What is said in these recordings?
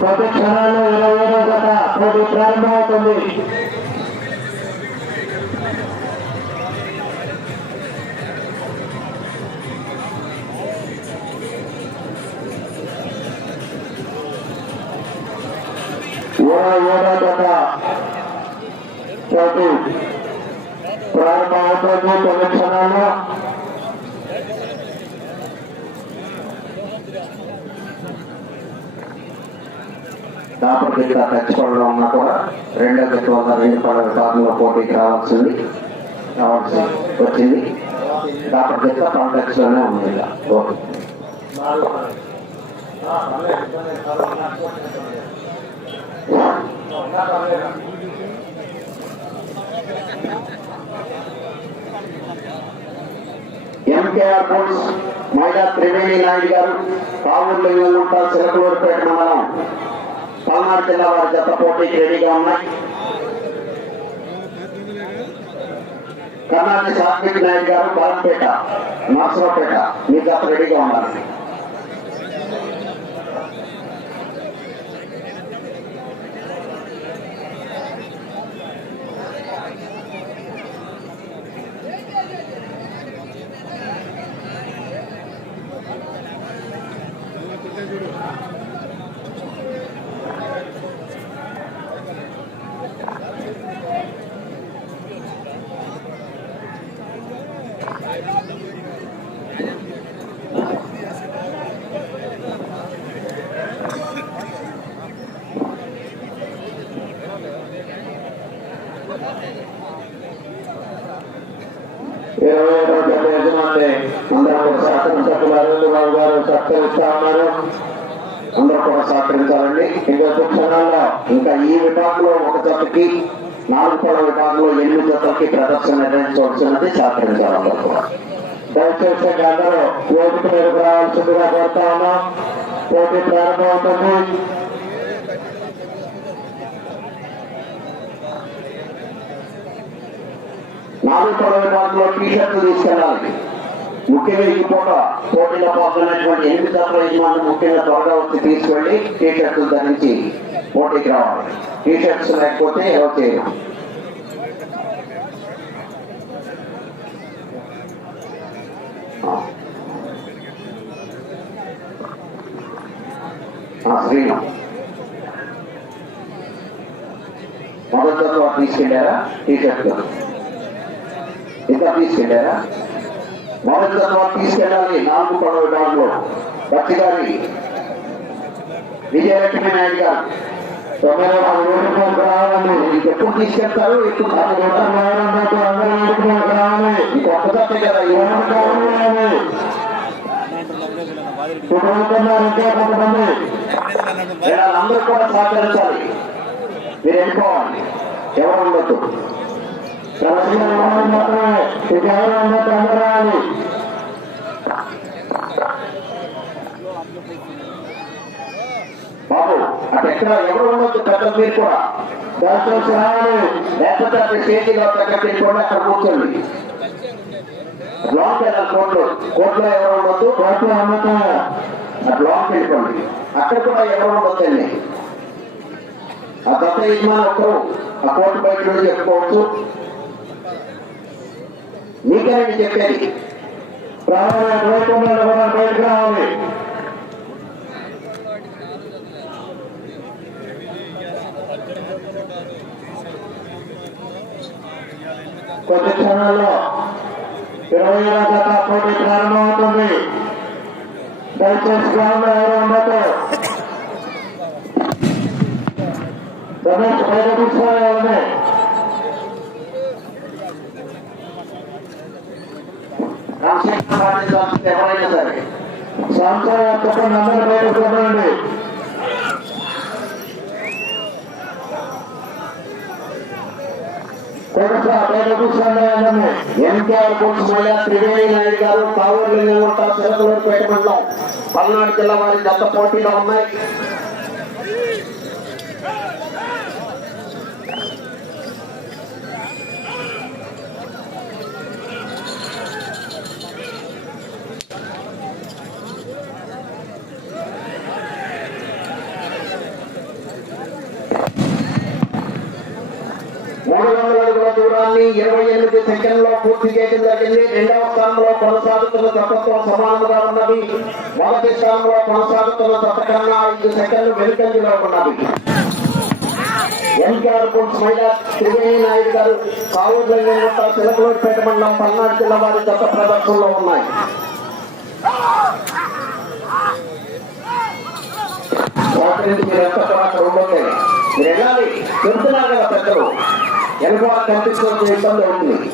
ప్రతి క్షణాల్లో ఇరవై ఏడో గత పోటీ ప్రారంభమవుతుంది. ఇరవై ఏడో గత పోటీ ప్రారంభమవుతుంది. కొన్ని క్షణాల్లో కింద తెచ్చుకోవడంలో ఉన్నా కూడా రెండో గట్టి వంద వెయ్యి పడ విభాగంలో పోటీకి రావాల్సింది. రావాల్సి వచ్చింది. దాపర్ కింద కాంటాక్ట్స్లోనే ఉంది ఇక. ఓకే. ఎంకేఆర్ బోర్డ్స్ మహిళా త్రివేణి నాయుడు గారు పావుళ్ళు ఇళ్ళుంటా సిలకలూరుపేట మండలం. పల్నాడు జిల్లా వారి జత పోటీకి రెడీగా ఉన్నాయి. కర్ణాటక సాత్విక్ నాయక్ గారు బాలంపేట నర్సరావుపేట మీ జత రెడీగా ఉన్నారు. ఇరవై ఏడో యజమాని అందరూ సహకరించారు బాబు గారు సత్కరిస్తా ఉన్నారు అందరూ కూడా సహకరించాలండి క్షణాల్లో ఇంకా ఈ విభాగంలో ఒక జతకి నాలుగు పళ్ళ విభాగంలో ఎనిమిది జతలకి ప్రదర్శన నిర్వహించవలసినది సహకరించాలి అందరూ దయచేసి అందరూ ఓపిక మీదకు రావాల్సిందిగా కోరుతా ఉన్నాం. పోటీ ప్రారంభమవుతుంది. నాలుగు పడవ విభాగంలో టీషర్ట్లు తీసుకెళ్ళాలి. ముఖ్యంగా ఈ పూట పోటీలో పాల్గొన్నటువంటి ఎనిమిది జతల యజమానులు ముఖ్యంగా త్వరగా వచ్చి తీసుకెళ్ళి టీషర్ట్లు ధరించి పోటీకి రావాలి. టీ షర్ట్స్ లేకపోతే ఎవరు చేయరు ఆ. ఆ, తీసుకెళ్ళారా? టీ షర్ట్లు ఇంకా తీసుకెళ్ళారా? మొదట్లో తీసుకెళ్ళాలి నాలుగు పడవ విభాగంలో భక్తి గారి. విజయలక్ష్మి నాయుడు గారు. ఎప్పుడు తీసుకెళ్తారు ఎప్పుడు రావాలి ఇంకొక కదా ఇవ్వడం కావాలి కుటుంబంలో కూడా సహకరించాలి మీరు వెళ్ళిపోవాలి ఎవరు ఉండొద్దు మాత్రమే అందరూ రావాలి బాబు. అటు ఎక్కడ ఎవరు ఉండొచ్చు పెద్ద మీరు కూడా? దయచేసి రావాలి లేకపోతే అక్కడ స్టేజీలో దగ్గర పెట్టుకోండి అక్కడ కూర్చోండి. బ్లాక్ వెళ్ళాలి కోర్టులో కోర్టులో ఎవరు ఉండొద్దు కోర్టులో ఉండొద్దు ఆ బ్లాక్ వెళ్ళిపోండి. అక్కడ కూడా ఎవరు ఉండొద్దండి ఆ దత్త యజమాని ఒక్కరు ఆ కోర్టు బయట నుండి చెప్పుకోవచ్చు. మీకేనండి చెప్పేది? రావాలి కోరుకున్నాడు బయటకు రావాలి. కొద్ది క్షణాల్లో ఇరవై ఏడవ గత పోటీ ప్రారంభమవుతుంది దయచేసి గ్రౌండ్ ఎవరు ఉండదు రమేష్ బయట తీసుకోవాలి రామశేఖర్ పాటించాల్సింది ఎవరైనా సరే సంశయ చెప్పండి అందరూ బయటకు చెప్పండి ఎన్టీఆర్ కోర్స్ మళ్ళా త్రివేణి నాయుడు గారు కావూరు చిలకలూరు పల్నాడు జిల్లా వారి గత పోటీలో ఉన్నాయి మూడు వందల అడుగుల దూరాన్ని ఇరవై ఎనిమిది సెకండ్లో పూర్తి చేయడం జరిగింది. రెండవ స్థానంలో కొనసాగుతున్న జతతో సమానంగా ఉన్నది. మొదటి స్థానంలో కొనసాగుతున్న జత కన్నా ఐదు సెకండ్లు వెనుకంజలో ఉన్నది. ఎన్టీఆర్ పుల్స్ మహిళా త్రివేణి నాయుడు గారు కావూరు చిలకలూరుపేట మండలం పల్నాడు జిల్లా వారి జత ప్రదర్శనలో ఉన్నాయి. మీరు ఎంత కూడా అక్కడ మీరు వెళ్ళాలి. చెప్తున్నారు కదా పెద్దలు వెనక కనిపించుకోవాల్సిన ఇబ్బంది అవుతుంది?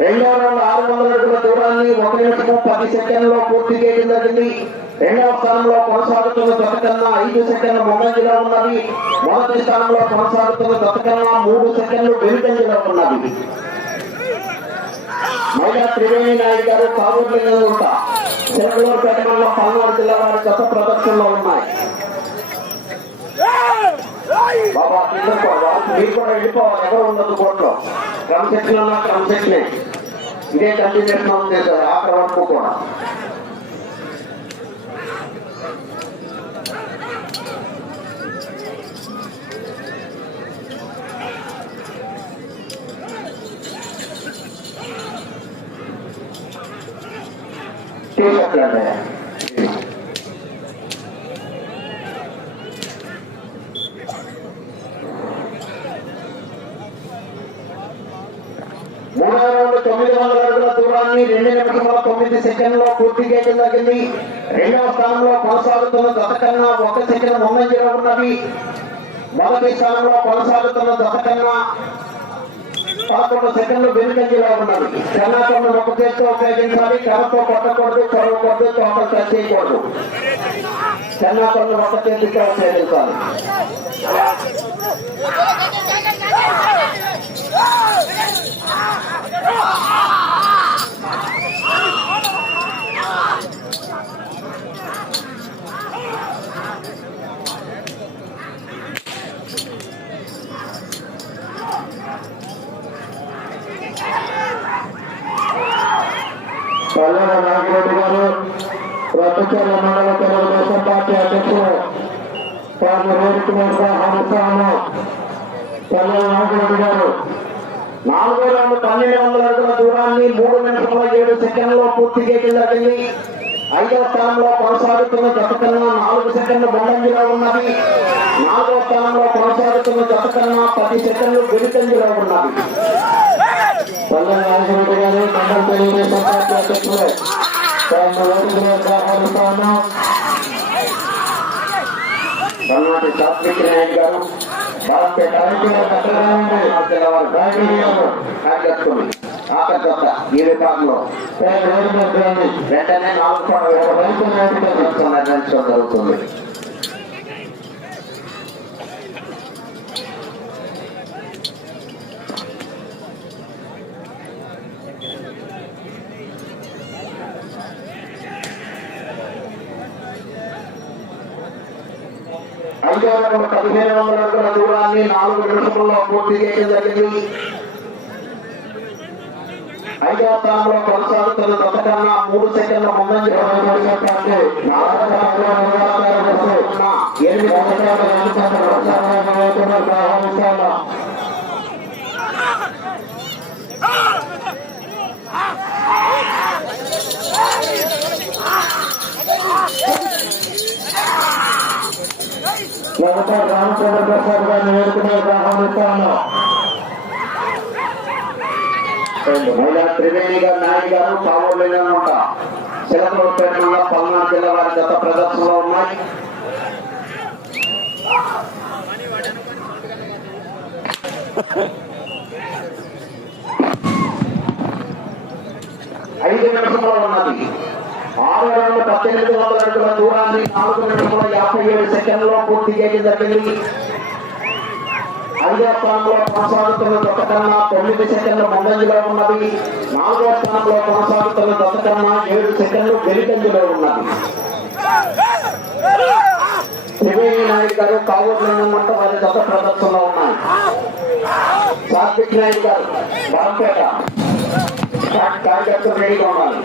రెండవ రౌండ్ ఆరు వందల అడుగుల దూరాన్ని ఒక నిమిషము పది సెకండ్లో పూర్తి చేయడం జరిగింది. రెండవ స్థానంలో కొనసాగుతున్న జత ఐదు సెకండ్ల ముందంజలో ఉన్నది. మొదటి స్థానంలో కొనసాగుతున్న జత మూడు సెకండ్లు వెనుకంజలో ఉన్నది. మహిళా త్రివేణి నాయుడు గారు కావూరు ఉంటా చిలకలూరుపేట మండలం పల్నాడు జిల్లా వారి చెత్త ప్రదర్శనలో ఉన్నాయి. బాబా తీసుకో మీరు కూడా వెళ్ళిపోవాలి. ఎవరు ఉండదు కోర్టులో. క్రమశిక్షణ క్రమశిక్షణే. ఇదే కంటిన్యూషన్ ఉంది సార్. ఆఖరి వరకు కూడా. టీ షర్ట్లు అంటే మూడో రౌండ్ తొమ్మిది వందల అడుగుల దూరాన్ని రెండు నిమిషముల తొమ్మిది సెకండ్లో పూర్తి చేయడం జరిగింది. రెండవ స్థానంలో కొనసాగుతున్న జత కన్నా ఒక సెకండ్ ముందంజలో ఉన్నవి మొదటి స్థానంలో కొనసాగుతున్న జత కన్నా పదకొండు సెకండ్లు వెనుకంజలో ఉన్నాడు కన్నాకొండ ఒక చేతితో ఉపయోగించాలి కర్రతో కొట్టకూడదు చొరవకూడదు తోటలు టచ్ చేయకూడదు కన్నాకొండ ఒక చేతితో ఉపయోగించాలి Ah! పల్లెల నాగిరెడ్డి గారు రచ్చచర్ల మండల తెలుగుదేశం పార్టీ అధ్యక్షులు వారిని వేడుకున్నట్టుగా ఆహ్వానిస్తాము పల్లెల నాగిరెడ్డి గారు నాలుగో రౌండ్ పన్నెండు వందల అడుగుల దూరాన్ని మూడు నిమిషంలో ఏడు సెకండ్లో పూర్తి చేయగలిగింది జరిగింది ఐదవ స్థానంలో కొనసాగుతున్న జత కన్నా నాలుగు సెకండ్లు ముందంజలో ఉన్నది. నాలుగవ స్థానంలో కొనసాగుతున్న జత కన్నా పది సెకండ్లు వెనుకంజలో ఉన్నది. పల్లె నాగరెడ్డి గారు మండల తెలుగుదేశం పార్టీ అధ్యక్షులు వారిని వేదికలోకి సాత్విక్ నాయక్ గారు భారతీయ కార్యక్రమ కార్యక్రమం ఆకర్షత ఈ విభాగంలో వెంటనే నాలుగు రైతు నిర్ణయించడం జరుగుతుంది ఐదు వందల పదిహేను వందల అడుగుల దూరాన్ని నాలుగు నిమిషంలో పూర్తి చేయడం జరిగింది ఐదవ స్థానంలో కొనసాగుతున్న గత మూడు సెకండ్ల ముందంజ ఎనిమిది Ah! లలిత రామచంద్ర ప్రసాద్ గారిని వేడుకునేందుకు ఆహ్వానిస్తాను మహిళా త్రివేణి గారు నాయుడు గారు కావూరులోనే ఉంటా చిలకలూరుపేట మండలం పల్నాడు జిల్లా వారి గత ప్రదర్శనలో ఉన్నాయి. ఐదు నిమిషంలో ఉన్నది. ఆరు రెండు పద్దెనిమిది వందల అడుగుల దూరాన్ని నాలుగు నిమిషముల యాభై ఏడు సెకండ్లో పూర్తి చేయడం జరిగింది. ఐదో స్థానంలో కొనసాగుతున్న దొక్క కన్నా తొమ్మిది సెకండ్ల ముందంజలో ఉన్నది. నాలుగో స్థానంలో కొనసాగుతున్న దొక్క కన్నా ఏడు సెకండ్లు వెనుకంజలో ఉన్నది. త్రివేణి నాయక్ గారు కావూరు కావూరులంట వారి దొక్క ప్రదర్శనలో ఉన్నాయి సాత్విక్ నాయక్ గారు బాంపేట. కార్యకర్తలు రెడీగా ఉన్నారు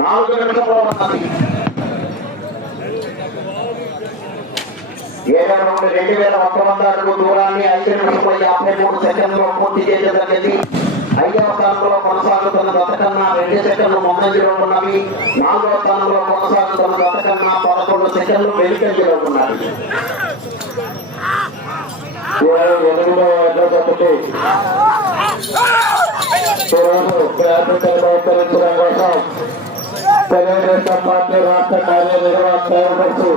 నాలుగు నిమిషంలో ఉన్నది ఏడవ రౌండ్ రెండు దూరాన్ని ఐదు యాభై మూడు సెకండ్లో పూర్తి చేయడం జరిగింది ఐదవ స్థానంలో కొనసాగుతున్న గతకన్నా రెండు సెకండ్లు ముందంజలో ఉన్నవి. నాలుగవ స్థానంలో కొనసాగుతున్న గతకన్నా పదకొండు సెకండ్లు వెనుకంజలో ఉన్నవి. ఎనిమిదవ కోసం తెలుగుదేశం పార్టీ రాష్ట్ర కార్యనిర్వాహక కార్యదర్శి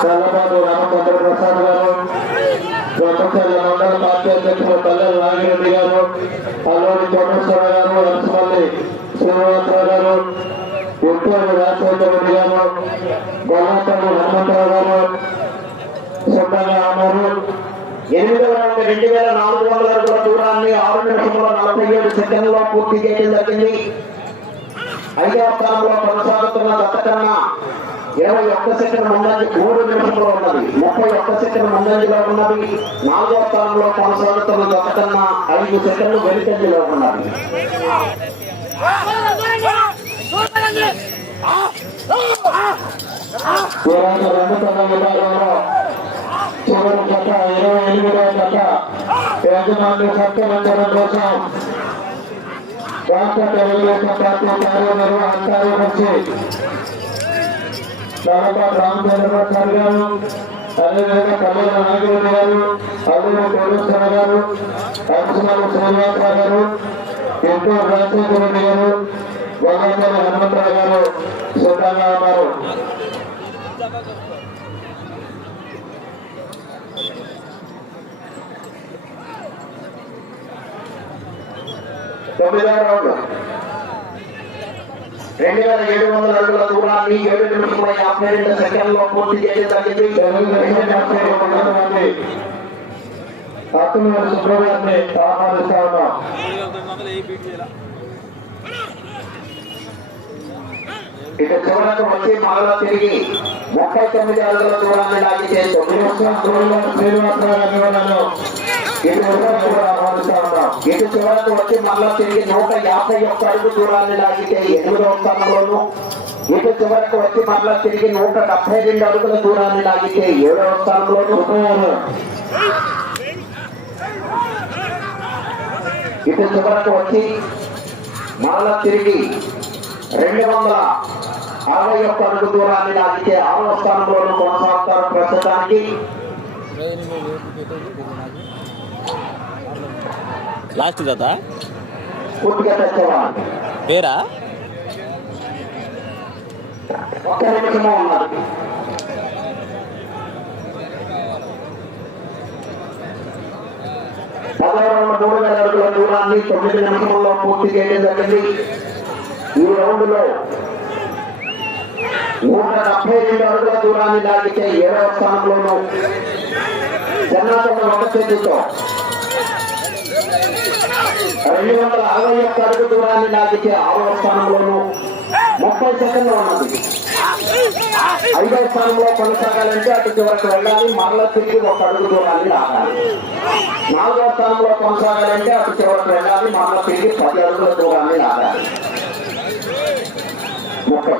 చల్లబాబు రామచంద్ర ప్రసాద్ గారు బ్రహ్మచర్య మండల పార్టీ అధ్యక్షులు పల్లెల నాగిరెడ్డి గారు అల్లూరి కోటేశ్వర గారు లక్ష్మల్లి శ్రీనివాసరావు గారు ఉత్తూరు రాజశేఖర రెడ్డి గారు హనుమంతరావు గారు ఎనిమిదవ రౌండ్ రెండు వేల నాలుగు వందల అడుగుల దూరాన్ని ఆరు నిమిషంలో నలభై ఏడు సెకండ్లో పూర్తి చేయడం జరిగింది. ఐదవ స్థానంలో కొనసాగుతున్న దత్తకన్నా ఇరవై ఒక్క సెకండ్ ముందంజ మూడు నిమిషంలో ఉన్నది. ముప్పై ఒక్క సెకండ్ ముందంజలో ఉన్నది. నాలుగో స్థానంలో కొనసాగుతున్న దత్తకన్నా ఐదు సెకండ్లు వెనుకంజలో ఉన్నది. రెండు తొమ్మిది విభాగంలో చివరి జత ఇరవై ఎనిమిదవ జత. యాజమాన్య సత్యవంతరం కోసం రాష్ట్ర తెలుగుదేశం పార్టీ కార్యనిర్వాహక కార్యదర్శి దాదాపు రామచంద్రరావు గారు అదేవిధంగా కళ్యాణ నాగిరెడ్డి గారు అల్లూరి కోటేశ్వర గారు కంచుమాల శ్రీనివాసరావు గారు ఎంతో రాజశేఖర రెడ్డి గారు గంగాధర హనుమంతరావు గారు సిద్ధంగా ఉన్నారు. తొమ్మిదవ రౌండ్. రెండు వేల ఏడు వందల అడుగుల దూరాన్ని ఏడు నిమిషముల యాభై రెండు సెకండ్లో పూర్తి చేయడం జరిగింది అతను సుబ్రహ్మణ్యాన్ని ఆహ్వానిస్తా ఉన్నాం ఇక చివరకు వచ్చి మరలా తిరిగి ముప్పై తొమ్మిది అడుగుల దూరాన్ని లాగితే తొమ్మిది శ్రీనివాసరావు గారి ఇటు చివరకు కూడా ఆహ్వానిస్తా ఉన్నాం ఇటు చివరకు వచ్చి మళ్ళా తిరిగి నూట యాభై ఒక్క అడుగు దూరాన్ని లాగితే ఎనిమిదవ స్థానంలోను ఇటు చివరకు వచ్చి మళ్ళా తిరిగి నూట డెబ్బై రెండు అడుగుల దూరాన్ని లాగితే ఏడవ స్థానంలోను ఇటు చివరకు వచ్చి మళ్ళా తిరిగి రెండు వందల అరవై ఒక్క అడుగు దూరాన్ని లాగితే ఆరవ స్థానంలోనూ కొనసాగుతారు ప్రస్తుతానికి లాస్ట్ తెచ్చేవాళ్ళు పేరా? పదహారు మూడు వేల అడుగుల దూరాన్ని తొమ్మిది నిమిషంలో పూర్తి చేయడం జరిగింది. ఈ రౌండ్లో నూట డెబ్బై రెండు అడుగుల దూరాన్ని లాగితే ఏడవ స్థానంలోనూ ఒక చేతితో రెండు వందల అరవై ఒక్క అడుగు దూరాన్ని నాటికి ఆరవ స్థానంలోనూ ముప్పై సెకండ్లో ఉన్నది. ఐదవ స్థానంలో కొనసాగాలంటే అటు చివరికి వెళ్ళాలి మరల తిరిగి ఒక అడుగు దూరాన్ని లాగాలి. నాలుగవ స్థానంలో కొనసాగాలంటే అటు చివరికి వెళ్ళాలి మరల తిరిగి పది అడుగుల దూరాన్ని లాగాలి. ముప్పై.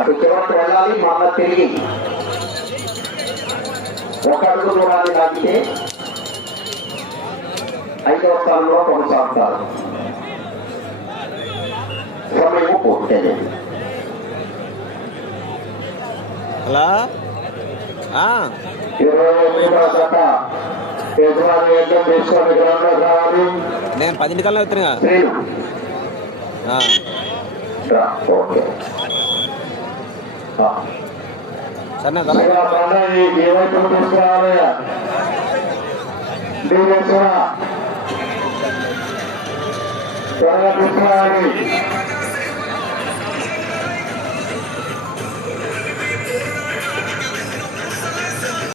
అటు చివరికి వెళ్ళాలి మరల తిరిగి ఒక అడుగు దూరాన్ని లాగితే ఐదవ స్థానంలో కొనసాగుతారు. సమయం పూర్తయింది. హలో? ఆ, ఇరవై ఎనిమిదవ జత యజమాని యుద్ధం తీసుకొని గ్రౌండ్లో రావాలి డీజే కూడా త్వరగా తీసుకురావాలి